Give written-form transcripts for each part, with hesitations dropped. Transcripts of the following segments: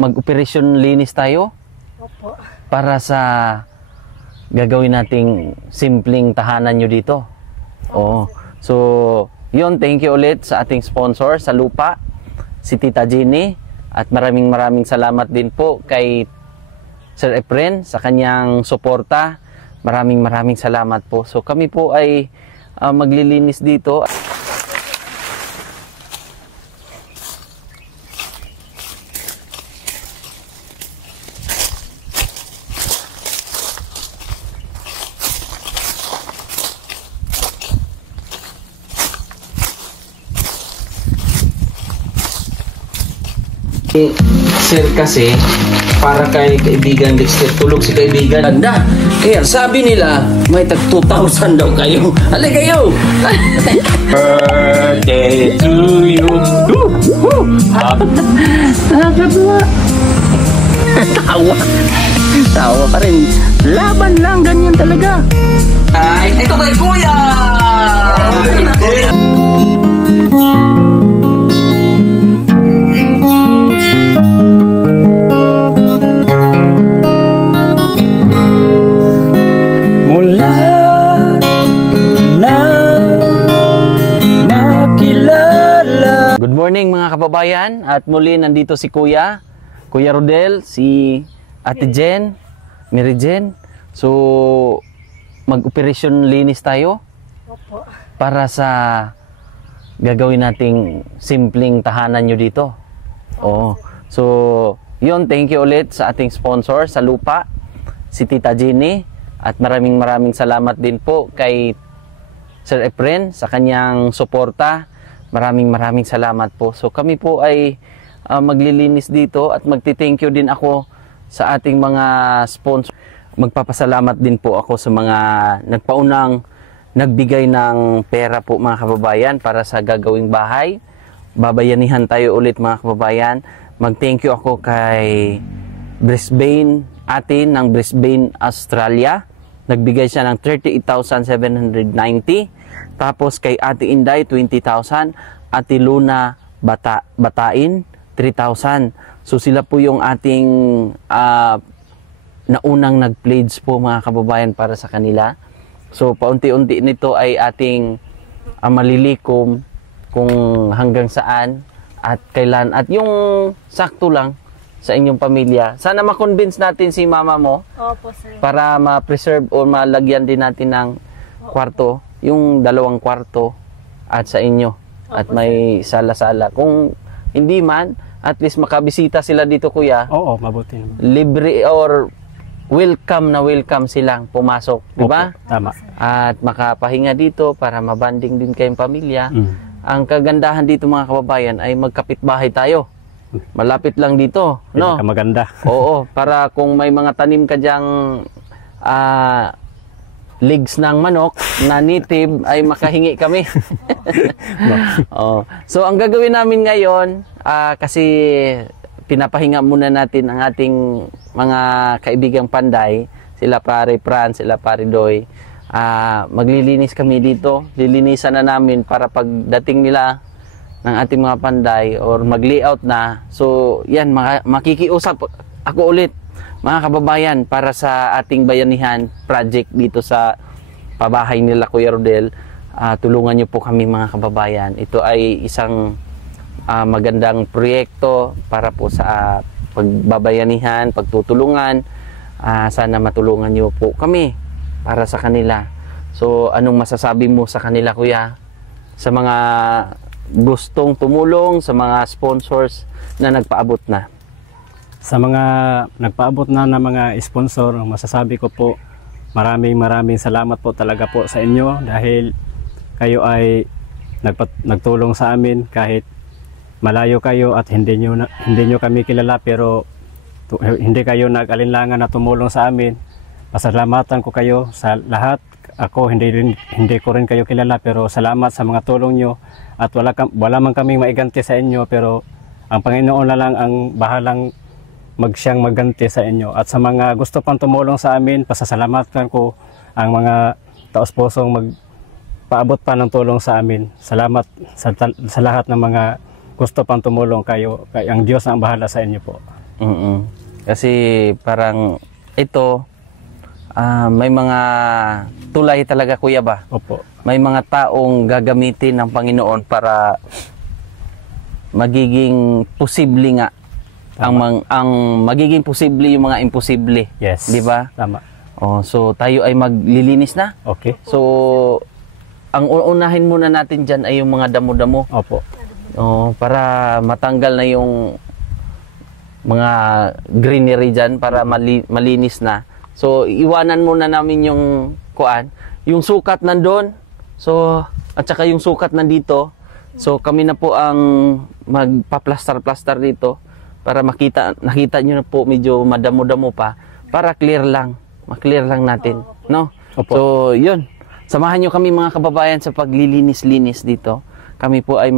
mag-operasyon linis tayo. Opo. Para sa gagawin nating simpleng tahanan nyo dito. Oo. So, yun, thank you ulit sa ating sponsor sa lupa, si Tita Jenny. At maraming salamat din po kay Sir Efren sa kanyang suporta. Maraming salamat po. So, kami po ay maglilinis dito. Sir kasi, para kay kaibigan Dexter, tulog si kaibigan. Ganda! Kaya sabi nila, may tag 2,000 daw kayo. Halika kayo! Birthday to you! Nakakatuwa! Tawa pa rin. Laban lang, ganyan talaga. Ay, ito kay Kuya! Good morning mga kababayan, at muli nandito si Kuya Rodel, si Ate Jen, Mary Jen. So, mag-operasyon linis tayo. Opo. Para sa gagawin nating simpleng tahanan nyo dito. Oo. So, yun, thank you ulit sa ating sponsor sa lupa, si Tita Jenny. At maraming salamat din po kay Sir Efren sa kanyang suporta. Maraming salamat po. So kami po ay maglilinis dito at magti-thank you din ako sa ating mga sponsor. Magpapasalamat din po ako sa mga nagpaunang nagbigay ng pera po mga kababayan para sa gagawing bahay. Babayanihan tayo ulit mga kababayan. Mag-thank you ako kay Brisbane, atin ng Brisbane, Australia. Nagbigay siya ng 38,790. Tapos kay Ate Inday, 20,000. Ate Luna Batain, 3,000. So sila po yung ating naunang nag-pledge po mga kababayan para sa kanila. So paunti-unti nito ay ating malilikom kung hanggang saan at kailan. At yung sakto lang sa inyong pamilya. Sana ma-convince natin si mama mo. Opo, sir. Para ma-preserve o malagyan din natin ng kwarto. Yung 2 kwarto at sa inyo. At may sala-sala. Kung hindi man, at least makabisita sila dito, Kuya. Oo, mabuti. Libre or welcome silang pumasok. Diba? Opo, tama. At makapahinga dito para mabanding din kayong pamilya. Ang kagandahan dito mga kababayan ay magkapitbahay tayo. Malapit lang dito. No? Maganda. Oo, para kung may mga tanim ka dyang legs ng manok na native ay makahingi kami. Oh. So ang gagawin namin ngayon, kasi pinapahinga muna natin ang ating mga kaibigang panday, sila pare Fran, sila pare Doy. Maglilinis kami dito. Lilinisan na namin para pagdating nila ng ating mga panday or mag-layout na. So yan, makikiusap ako ulit mga kababayan para sa ating bayanihan project dito sa pabahay nila Kuya Rodel. Tulungan niyo po kami mga kababayan. Ito ay isang magandang proyekto para po sa pagbabayanihan, pagtutulungan. Sana matulungan niyo po kami para sa kanila. So anong masasabi mo sa kanila, Kuya? Sa mga gustong tumulong, sa mga sponsors na nagpaabot na. Sa mga nagpaabot na ng mga sponsor, masasabi ko po maraming salamat po talaga po sa inyo dahil kayo ay nagtulong sa amin kahit malayo kayo at hindi nyo kami kilala, pero hindi kayo nag-alinlangan na tumulong sa amin. Pasalamatan ko kayo sa lahat. Ako hindi ko rin kayo kilala, pero salamat sa mga tulong nyo at wala man kaming maiganti sa inyo, pero ang Panginoon na lang ang bahalang siyang magganti sa inyo. At sa mga gusto pang tumulong sa amin, pasasalamatan ko ang mga taos-pusong magpaabot pa ng tulong sa amin. Salamat sa lahat ng mga gusto pang tumulong kayo. Ang Diyos ang bahala sa inyo po. Mm-mm. Kasi parang ito, may mga tulay talaga kuya ba? Opo. May mga taong gagamitin ng Panginoon para magiging posible nga ang magiging posible yung mga imposible. Yes. Di ba? Tama. Oh, so tayo ay maglilinis na. Okay. So ang unahin muna natin diyan ay yung mga damo-damo. Opo. Oh, para matanggal na yung mga greenery diyan para malinis na. So iwanan muna namin yung yung sukat nandoon. So at saka yung sukat nandito. So kami na po ang magpa-plaster dito para nakita niyo na po medyo madamo-damo pa para ma-clear lang natin, no? Opo. So yun, samahan niyo kami mga kababayan sa paglilinis-linis dito. Kami po ay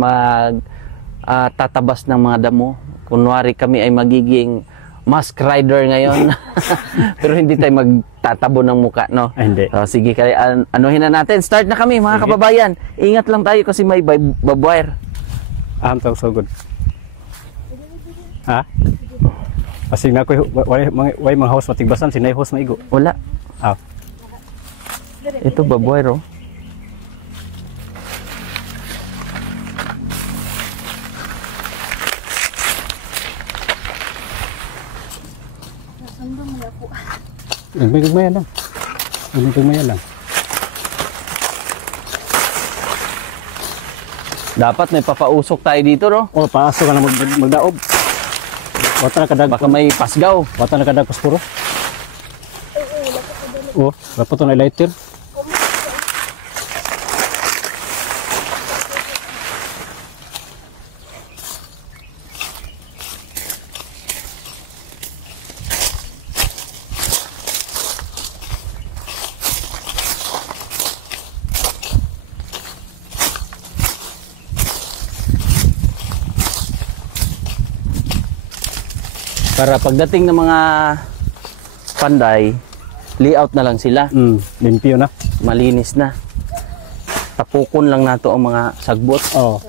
tatabas ng mga damo. Kunwari kami ay magiging mask rider ngayon. Pero hindi tayo magtatabo ng muka, no? Ay, hindi. So, sige, kaya anuhin na natin. Start na kami, mga kababayan. Ingat lang tayo kasi may barbwire. So good. Ha? Kasi nga ko, way mga house matigbasan, sinay house maigo. Wala. Ah. Ito, barbwire, oh. Gagmay lang. Gagmay lang. Dapat may papausok tayo dito, no? Oh, paasok ka na magdaob. Wata na kadag. Baka may pasgaw. Wata na kadag paspuro. Oh, dapat to na lighter. Para pagdating ng mga panday, layout na lang sila. Limpyo na. Malinis na. Tapukon lang nato ang mga sagbot. Oh.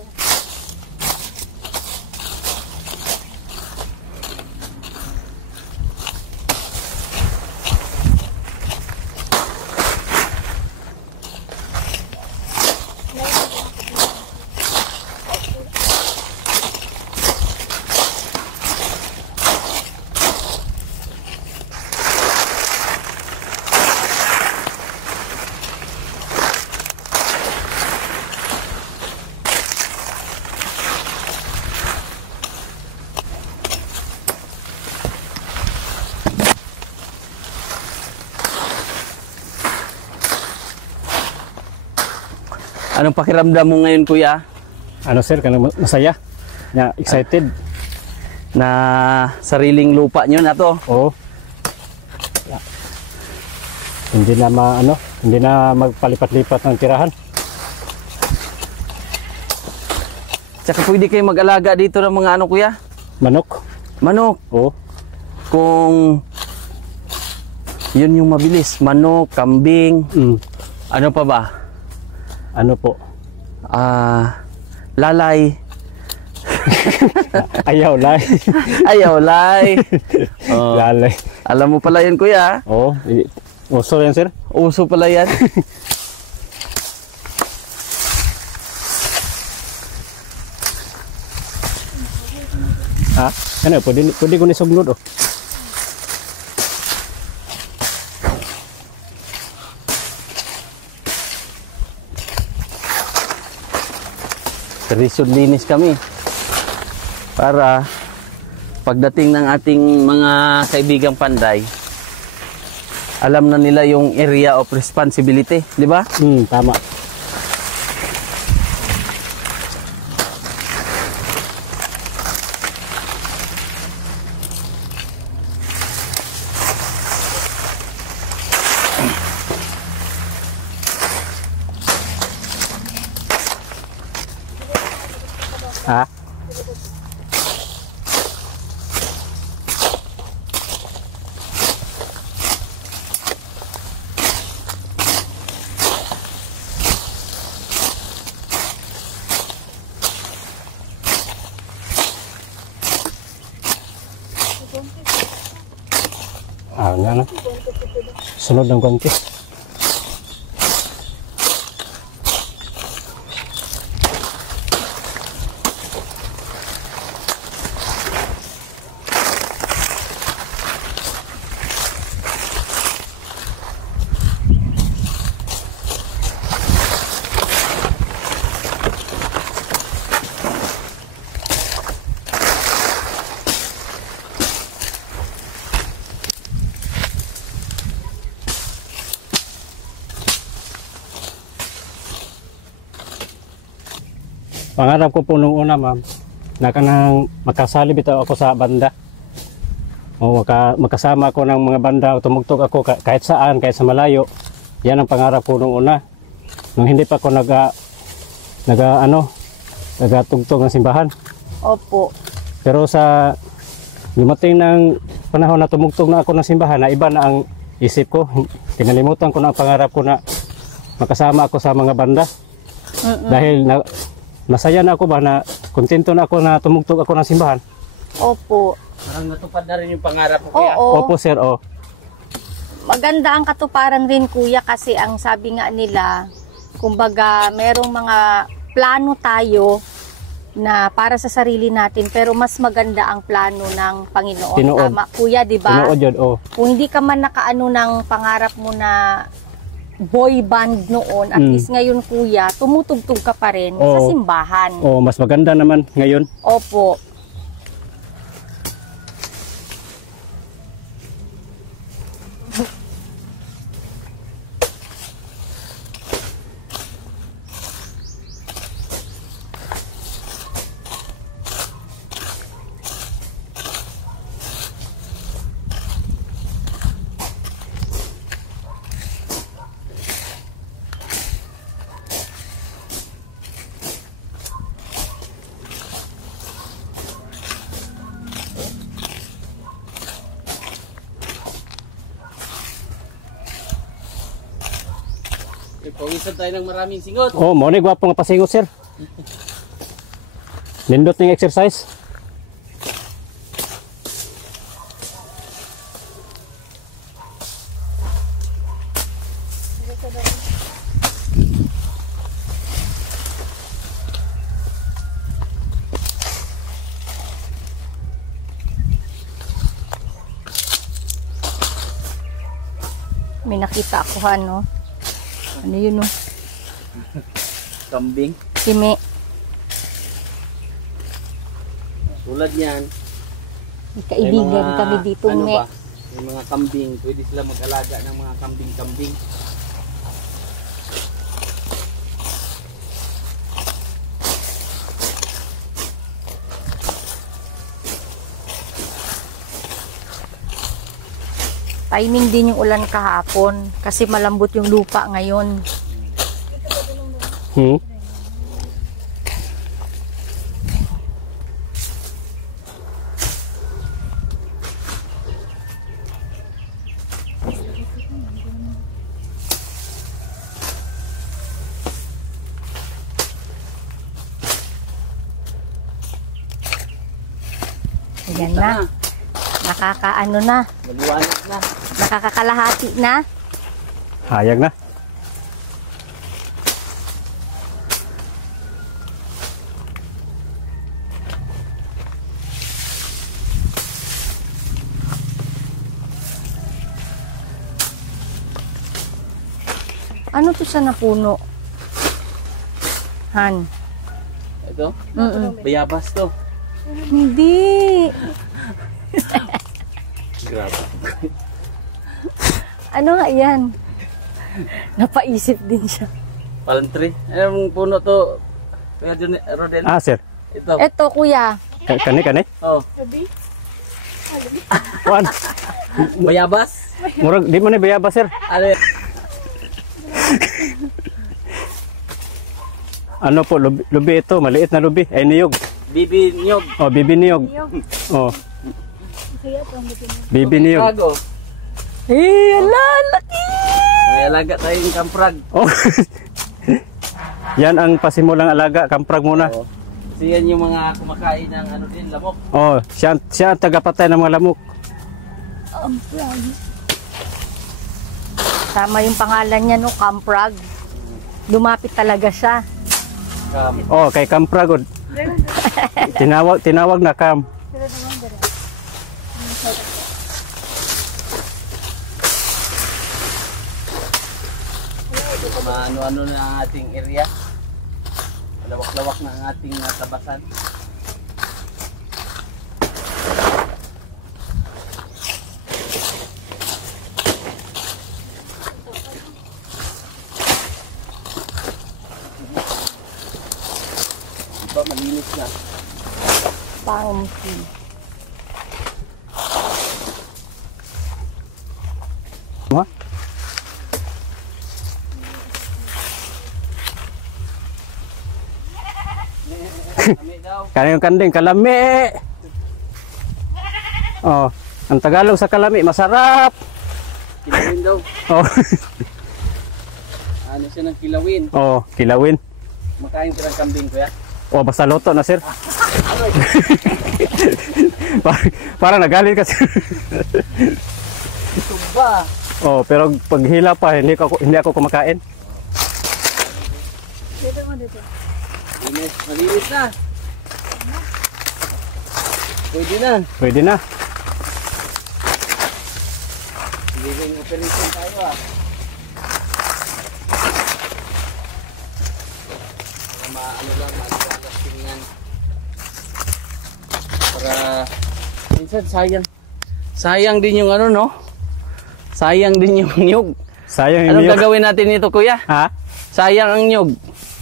Anong pakiramdam mo ngayon, kuya? Ano sir, kanang masaya? Ya, excited? Na sariling lupa nyo na to? Oo. Hindi na magpalipat-lipat ng tirahan. Tsaka pwede kayo mag-alaga dito ng mga ano, kuya? Manok? Manok. Oo. Kung yun yung mabilis. Manok, kambing. Ano pa ba? Ano po? Lalay. Ayaw, lay. Ayaw, lay. Oh. Lalay. Alam mo pala yun, kuya. Oo. Uso yan, sir? Uso pala yan. Ha? Ano, pwede ko nisugnod, oh. Serisyon linis kami para pagdating ng ating mga kaibigang panday, alam na nila yung area of responsibility, di ba? Tama. Ha? Ah, nga na. Sunod ng konti. Pangarap ko po nung una, ma'am, na kanang makasali bitaw ako sa banda. O makasama ako ng mga banda, tumugtog ako kahit saan, kahit sa malayo. Yan ang pangarap ko nung una. Nung hindi pa ako nagatugtog ng simbahan. Opo. Pero sa dumating ng panahon na tumugtog na ako ng simbahan, na iba na ang isip ko. Kinalimutan ko na ang pangarap ko na makasama ako sa mga banda. Dahil masaya na ako ba na kontento na ako na tumugtog ako ng simbahan. Opo. Parang natupad na rin yung pangarap ko, kuya. Oo. Opo, sir. Oh. Maganda ang katuparan rin, kuya, kasi ang sabi nga nila, kumbaga merong mga plano tayo na para sa sarili natin, pero mas maganda ang plano ng Panginoon. Tinuod. Tama, kuya, di ba? Tinuod yun, oh. Kung hindi ka man nakaano ng pangarap mo na boy band noon, at least ngayon, kuya, tumutugtog ka pa rin sa Oo. simbahan. Oh, mas maganda naman ngayon. Opo. Pawisan tayo ng maraming singot. Oh, mo ni gwapo nga pasingot, sir. Nindot ning exercise. May nakita ako, ano? Ano yun, no? Kambing. Simi. Tulad niyan. May kaibigan kami dito, ano me. ba? May mga kambing. Pwede sila mag-alaga ng mga kambing-kambing. Timing din yung ulan kahapon kasi malambot yung lupa ngayon. Ayan na. Nakakaano na. Maliwanag na. Nakakakalahati na. Hayag na. Ano to sa napuno? Han. Ito? Mm-mm. Bayabas to. Hindi. Grabe. Ano nga yan? Napaisip din siya. Palantry. Anong puno to? Kuya Rodel? Ah, sir. Ito. Eto, kuya. Kani. Oh. Kuan. Bayabas? Murag di man ni bayaba, sir. Ano yan? Ano po, lubi ito, maliit na lubi. Ay niyog. Bibi niyog. Oh, bibi niyog. Oh. Bibi niyog. Prago. Eh, ala, laki! May alaga tayong kamprag. Oh. Yan ang pasimulang alaga, kamprag muna. Oo. Kasi So yan yung mga kumakain ng ano din, lamok. Oh, siya ang tagapatay ng mga lamok. Tama yung pangalan niya, no? Camprag. Lumapit talaga siya. Oh, kay Kampragod. tinawag na Kam. Maano-ano na ang ating area. Lawak-lawak na ang ating tabasan. Diba, malinis na. Pangki. Mo? Kami daw. Kanang kanding kalami. Oh, ang Tagalog sa kalami masarap. Kilawin daw. Oh. Ano siya ng kilawin? Oh, kilawin. Makain ka ng kambing, kuya? Oh, basta luto na sir. Para nagalit kasi. Ito ba? Oh, pero pag hila pa hindi ako kumakain. Malinis na. Pwede na. Pwede na. Living operation tayo ah. Ano lang, maglalastingan. Para minsan sayang. Sayang din yung ano, no? Sayang din yung nyug. Sayang Anong yung gagawin natin nito, kuya? Ha? Sayang ang nyug.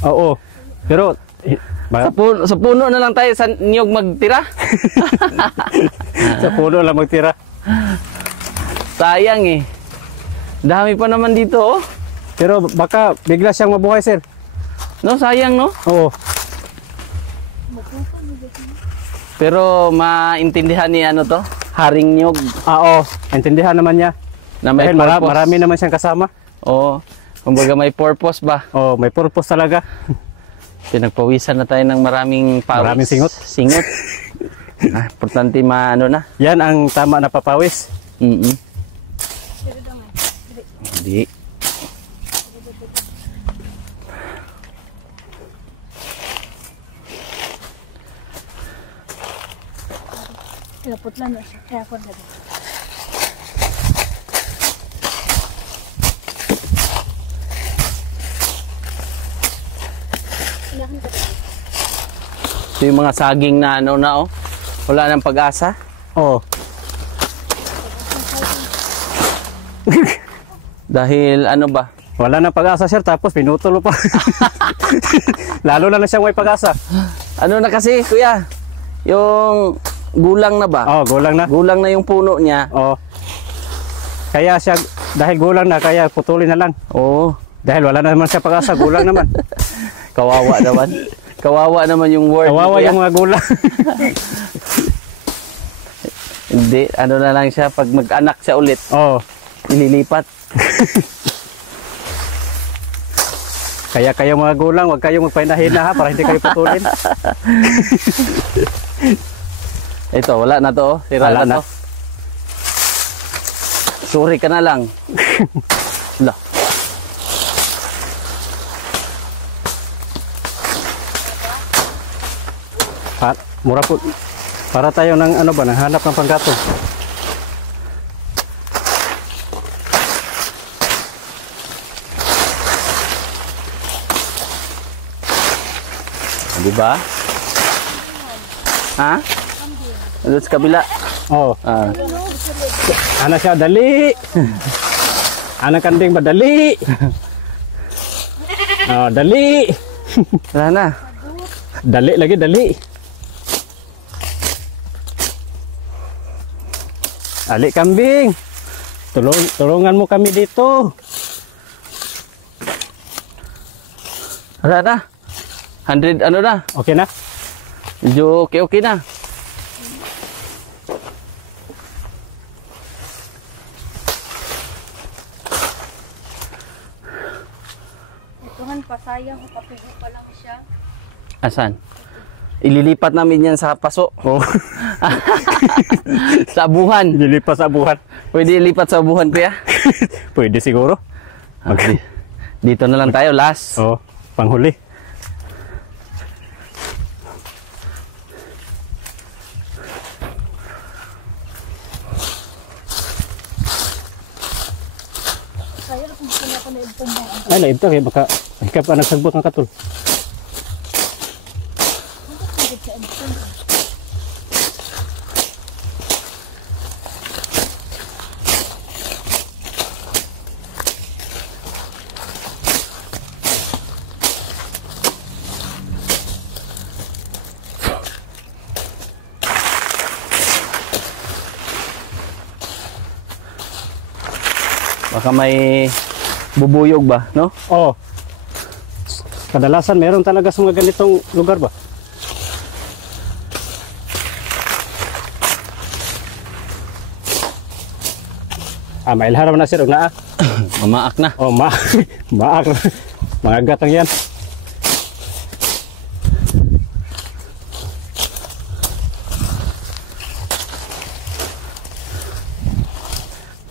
Oo. Pero Sa puno na lang tayo sa nyug magtira. sa puno lang magtira. Sayang eh. Dami pa naman dito, oh. Pero baka bigla siyang mabuhay, sir. No, sayang, no? Oo. Pero maintindihan ni ano to? Haring nyug. Oo. Intindihan naman niya. Na may Dahil purpose. marami naman siyang kasama. Oo. Kumbaga may purpose ba? Oo, may purpose talaga. Pinagpawisan na tayo ng maraming pawis. Maraming singot. Singot. Importante maano na. Yan ang tama na papawis. Hindi. Pinaputla na siya. Kaya ako na. So yung mga saging na ano na, oh. Wala nang pag-asa. Oo. Dahil ano ba? Wala nang pag-asa, sir. Tapos pinutol mo pa. Lalo na siyang may pag-asa. Ano na kasi, kuya? Yung gulang na ba? Oo, gulang na. Gulang na yung puno niya. Oo. Kaya siya, dahil gulang na, kaya putulin na lang. Oo. Dahil wala naman siya pag-asa, gulang naman. Kawawa naman. Kawawa naman yung word. Kawawa kuya. yung mga gulang. Hindi, ano na lang siya, pag mag-anak siya ulit, Oo. ililipat. Kaya kayo mga gulang, huwag kayong magpahinahina ha, para hindi kayo putulin. Ito, wala na to, oh. Sira Wala na na. to. Sorry ka na lang. Lah. Mura po. Para tayo ng ano ba, nanghanap ng panggatong. Di ba? Ha? Doon sa kabila. Oo. Ah. Ana siya, dali. Ana kanding ba, dali. Oh, dali. Wala na. Dali lagi, dali. Ali kambing. Tulungan mo kami dito. Wala na. 100 ano na. Okay na? Medyo okay na. Ituhan pa, sayang. Papigo pa lang siya. Asan? Ililipat namin yan sa paso. Oh. Sa abuhan. Dilipat sa abuhan. Pwede ilipat sa abuhan, kuya? Pwede siguro. Okay. Dito na lang tayo, last. Oh, panghuli. Ay, laib ta kaya baka hikap ka nagsagbot ng katol. Baka may bubuyog ba, no? Oh. Kadalasan meron talaga sa mga ganitong lugar ba? Mailharam na sir, og naa. Mamaak na. Oh, maak. Mga gatang yan.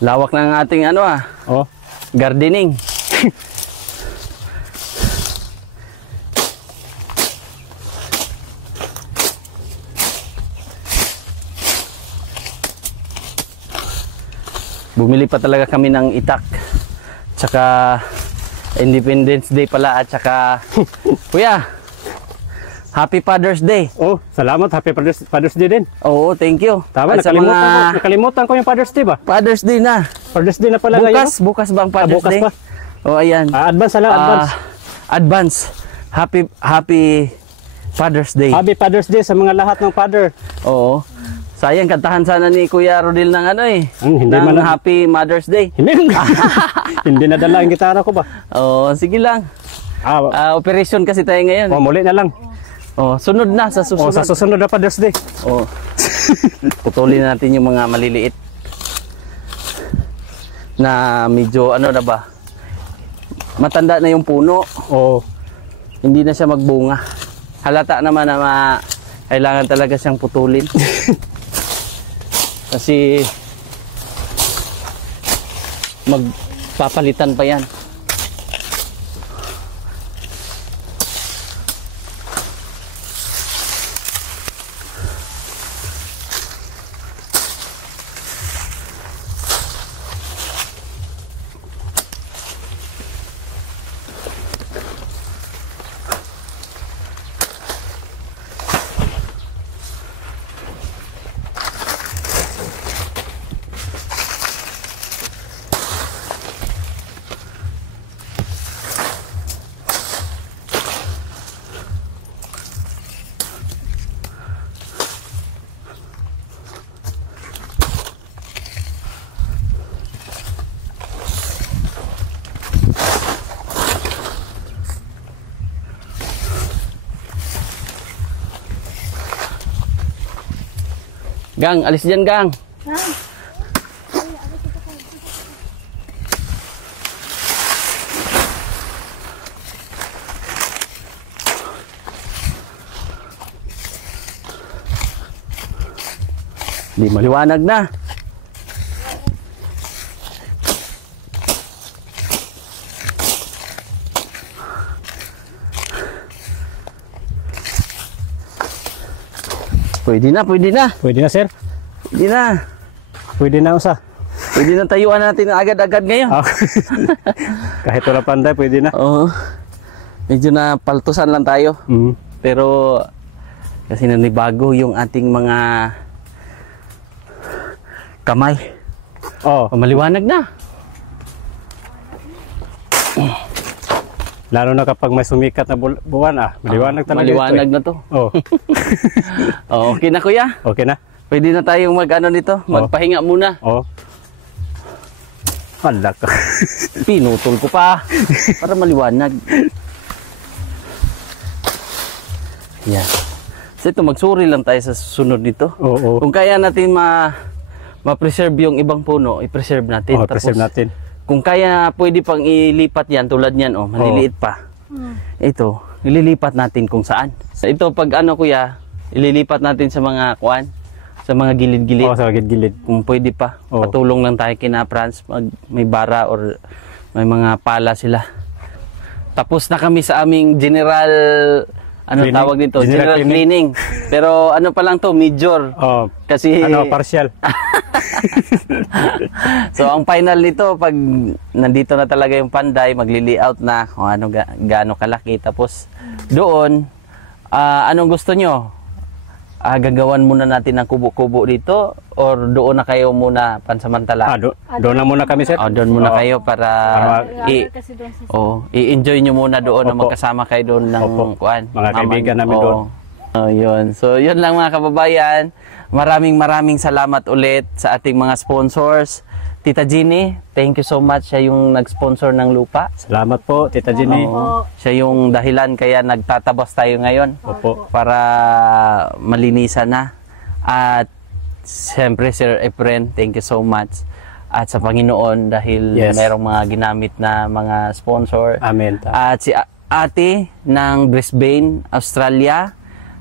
Lawak ng ating Oh. gardening. Bumili pa talaga kami ng itak. Tsaka Independence Day pala at tsaka kuya, Happy Father's Day. Oh, salamat. Happy Father's Day din. Oo, thank you. Tama, At sa nakalimutan ko yung Father's Day ba? Father's Day na. Father's Day na pala ngayon. Bukas ba ang Father's bukas Day? pa. Oh, ayan. Advance lang, advance. Advance. Happy Father's Day. Happy Father's Day sa mga lahat ng father. Oo. Sayang, kantahan sana ni Kuya Rodil ng hindi ng man lang. Happy Mother's Day. Hindi nadala ang gitara ko ba? Oo, sige lang. Operation kasi tayo ngayon. Muli na lang. Sunod na sa susunod. Sa susunod na Father's Day. Putulin natin yung mga maliliit na medyo na ba? Matanda na yung puno. Hindi na siya magbunga. Halata naman na kailangan talaga siyang putulin. Kasi magpapalitan pa yan. Gang, alis dyan, Gang. Di maliwanag na. Pwede na, pwede na. Pwede na, sir? Pwede na. Pwede na, usa. Pwede na tayuan natin agad-agad ngayon. Kahit wala panday, pwede na. Oo. Medyo na paltusan lang tayo. Pero kasi nanibago yung ating mga kamay. Maliwanag na. Lalo na kapag may sumikat na buwan, maliwanag talaga. Maliwanag na to. Okay na, kuya. Okay na. Pwede na tayong nito, magpahinga muna. Hala ka. Pinutol ko pa para maliwanag. Yan. So ito, magsuri lang tayo sa susunod nito. Kung kaya natin ma-preserve yung ibang puno, i-preserve natin. Preserve natin. Kung kaya pwede pang ilipat yan tulad yan, maliliit pa. Ito, ililipat natin kung saan. Ito pag ano kuya, ililipat natin sa mga kuan, sa mga gilid-gilid. Oo, sa gilid-gilid. Kung pwede pa, Oo. patulong lang tayo kina Franz, may bara or may mga pala sila. Tapos na kami sa aming general, ano Cleaning. tawag dito? General General cleaning. Pero ano pa lang to, major. Oh, Kasi, partial. so ang final nito, pag nandito na talaga yung panday, magli-layout na kung ano, gaano kalaki. Tapos doon, anong gusto nyo? Gagawan muna natin ng kubo-kubo dito or doon na kayo muna pansamantala? Doon na muna kami, sir. Doon muna kayo para Kasi doon si i-enjoy nyo muna doon na Opo. magkasama kayo doon ng Opo. kuan. Mga kaibigan namin Oo. doon. Yun. So yun lang mga kababayan. Maraming salamat ulit sa ating mga sponsors. Tita Jeannie, thank you so much. Siya yung nag-sponsor ng lupa. Salamat po, Tita Jenny. Oo. Siya yung dahilan kaya nagtatabas tayo ngayon. Opo. Para malinisan na. At siyempre Sir Efren, thank you so much. At sa Panginoon dahil Yes. merong mga ginamit na mga sponsor. Amen. At si ate ng Brisbane, Australia.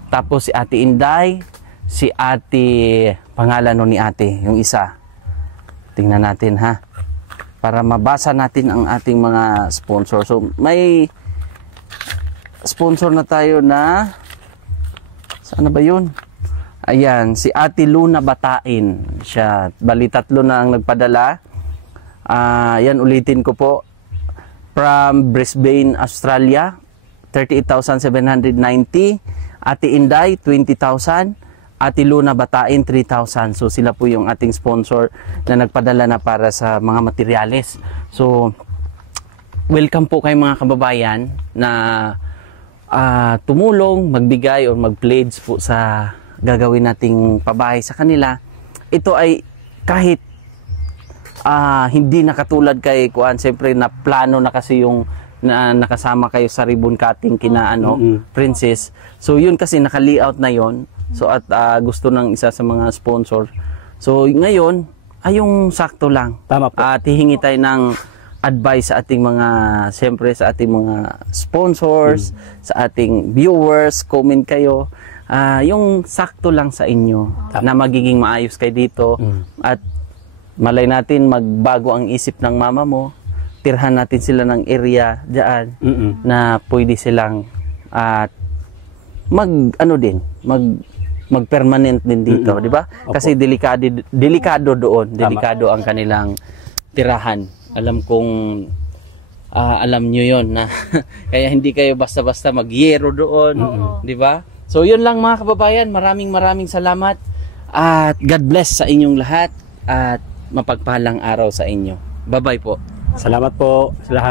Tapos si ate Inday. Si ate, pangalan nun ni ate, yung isa. Tingnan natin ha. Para mabasa natin ang ating mga sponsor. So may sponsor na tayo na, saan na ba yun? Ayan, si Ate Luna Batain. Siya, bali 3 na ang nagpadala. Yan, ulitin ko po. From Brisbane, Australia, 38,790. Ate Inday, 20,000. Ate Luna Batain, 3,000. So sila po yung ating sponsor na nagpadala na para sa mga materyales. So, welcome po kayo mga kababayan na tumulong, magbigay o mag-pledge po sa gagawin nating pabahay sa kanila. Ito ay kahit hindi na katulad kay Kuan, siyempre na plano na kasi yung na nakasama kayo sa ribbon cutting kina Princess. So yun kasi naka-layout na yon. So at gusto ng isa sa mga sponsor. So ngayon ay yung sakto lang. Tama po. At hihingi tayo ng advice sa ating mga, siyempre sa ating mga sponsors, sa ating viewers, comment kayo. Yung sakto lang sa inyo na magiging maayos kayo dito. At malay natin magbago ang isip ng mama mo. Tirhan natin sila ng area diyan na pwede silang mag-permanent din dito, di ba? Kasi delikado doon, delikado ang kanilang tirahan. Alam kong alam nyo yon na kaya hindi kayo basta-basta mag-yero doon, di ba? So yun lang mga kababayan, maraming salamat at God bless sa inyong lahat at mapagpahalang araw sa inyo. Bye-bye po. Salamat po sa lahat.